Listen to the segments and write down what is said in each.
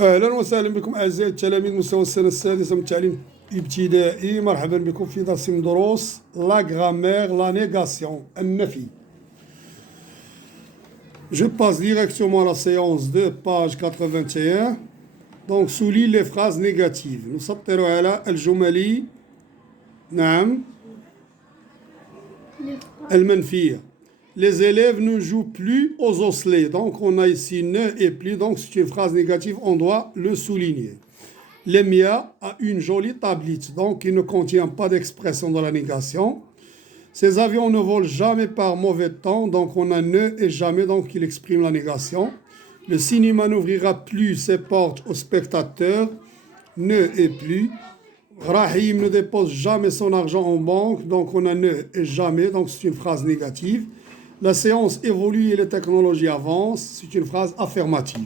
أهلا وسهلا بكم أعزائي التلاميذ مستوى السنة السادسة من التعليم الابتدائي. مرحبا بكم في درس من دروس لا grammaire, la négation, النفي. Je passe directement à la séance 2, page 81. Donc, souligne les phrases négatives. نسطر على الجمل نعم المنفية. Les élèves ne jouent plus aux osselets. Donc, on a ici ne et plus. Donc, c'est une phrase négative. On doit le souligner. Lemia a une jolie tablette. Donc, il ne contient pas d'expression dans la négation. Ces avions ne volent jamais par mauvais temps. Donc, on a ne et jamais. Donc, il exprime la négation. Le cinéma n'ouvrira plus ses portes aux spectateurs. Ne et plus. Rahim ne dépose jamais son argent en banque. Donc, on a ne et jamais. Donc, c'est une phrase négative. La séance évolue et les technologies avancent. C'est une phrase affirmative.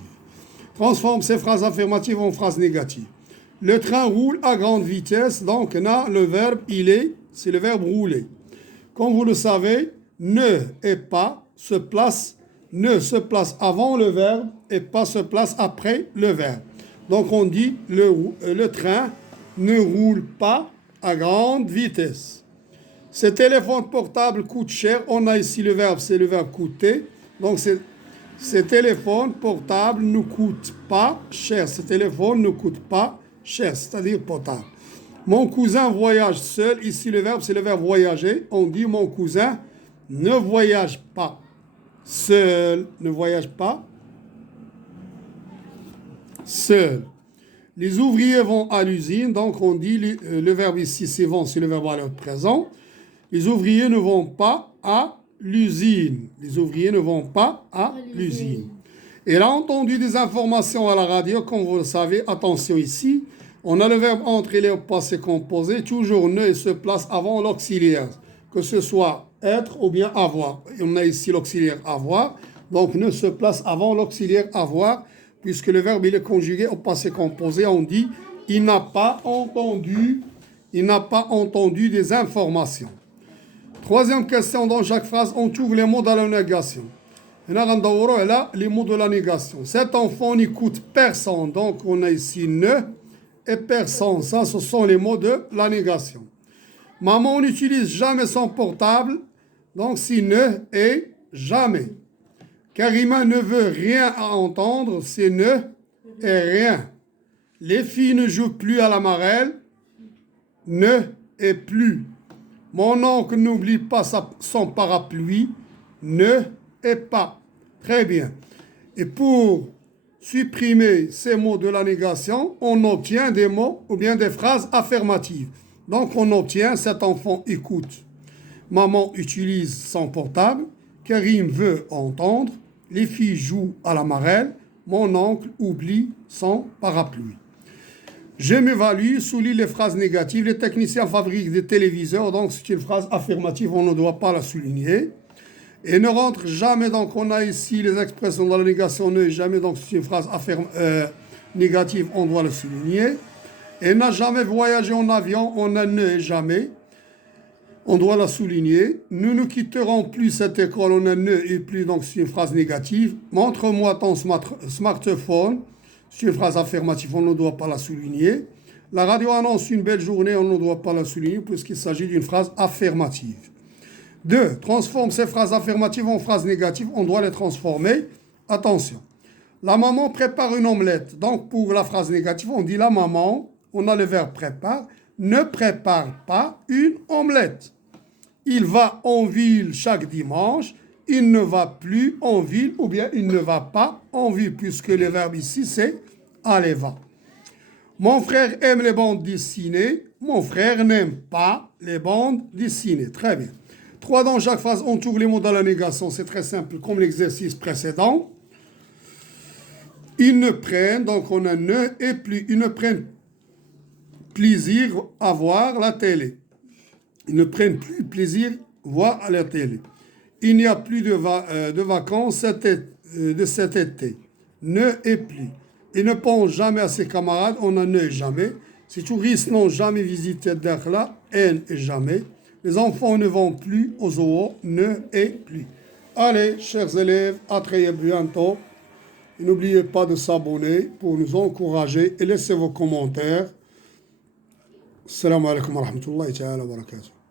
Transforme ces phrases affirmatives en phrases négatives. Le train roule à grande vitesse. Donc, là, le verbe, il est, c'est le verbe rouler. Comme vous le savez, ne et pas se place avant le verbe et pas se place après le verbe. Donc, on dit le train ne roule pas à grande vitesse. Ce téléphone portable coûte cher. On a ici le verbe, c'est le verbe coûter. Donc, ce téléphone portable ne coûte pas cher. Ce téléphone ne coûte pas cher, c'est-à-dire portable. Mon cousin voyage seul. Ici, le verbe, c'est le verbe voyager. On dit mon cousin ne voyage pas seul. Ne voyage pas seul. Les ouvriers vont à l'usine. Donc, on dit le verbe ici, c'est vont, c'est le verbe à l'heure présent. Les ouvriers ne vont pas à l'usine. Les ouvriers ne vont pas à l'usine. Il a entendu des informations à la radio, comme vous le savez. Attention ici, on a le verbe entrer au passé composé. Toujours ne se place avant l'auxiliaire, que ce soit être ou bien avoir. Et on a ici l'auxiliaire avoir. Donc ne se place avant l'auxiliaire avoir, puisque le verbe il est conjugué au passé composé. On dit il n'a pas entendu des informations. Troisième question, dans chaque phrase, on trouve les mots de la négation. Là, les mots de la négation. Cet enfant n'écoute personne. Donc, on a ici ne et personne. Ça, ce sont les mots de la négation. Maman n'utilise jamais son portable. Donc, c'est ne et jamais. Karima ne veut rien à entendre. C'est ne et rien. Les filles ne jouent plus à la marelle. Ne et plus. Mon oncle n'oublie pas son parapluie, ne et pas. Très bien. Et pour supprimer ces mots de la négation, on obtient des mots ou bien des phrases affirmatives. Donc on obtient cet enfant écoute. Maman utilise son portable. Karim veut entendre. Les filles jouent à la marelle. Mon oncle oublie son parapluie. Je m'évalue, souligne les phrases négatives. Les techniciens fabriquent des téléviseurs, donc c'est une phrase affirmative, on ne doit pas la souligner. Et ne rentre jamais, donc on a ici les expressions dans la négation, ne jamais, donc c'est une phrase négative, on doit la souligner. Et n'a jamais voyagé en avion, on a ne et jamais, on doit la souligner. Nous ne quitterons plus cette école, on a ne et plus, donc c'est une phrase négative. Montre-moi ton smartphone. C'est une phrase affirmative, on ne doit pas la souligner. La radio annonce une belle journée, on ne doit pas la souligner puisqu'il s'agit d'une phrase affirmative. 2. Transforme ces phrases affirmatives en phrases négatives, on doit les transformer. Attention. La maman prépare une omelette. Donc pour la phrase négative, on dit la maman, on a le verbe prépare, ne prépare pas une omelette. Il va en ville chaque dimanche. Il ne va plus en ville ou bien il ne va pas en ville puisque le verbe ici c'est aller va. Mon frère aime les bandes dessinées. Mon frère n'aime pas les bandes dessinées. Très bien. 3. Dans chaque phrase, on trouve les mots dans la négation. C'est très simple comme l'exercice précédent. Ils ne prennent, donc on a ne et plus. Ils ne prennent plaisir à voir la télé. Ils ne prennent plus plaisir à voir la télé. Il n'y a plus de vacances de cet été. Ne et plus. Il ne pense jamais à ses camarades. On a ne et jamais. Ces touristes n'ont jamais visité Dakhla. N et jamais. Les enfants ne vont plus au zoo. Ne et plus. Allez, chers élèves, à très bientôt. Et n'oubliez pas de s'abonner pour nous encourager et laissez vos commentaires. Assalamu alaikum wa rahmatullahi wa barakatuh.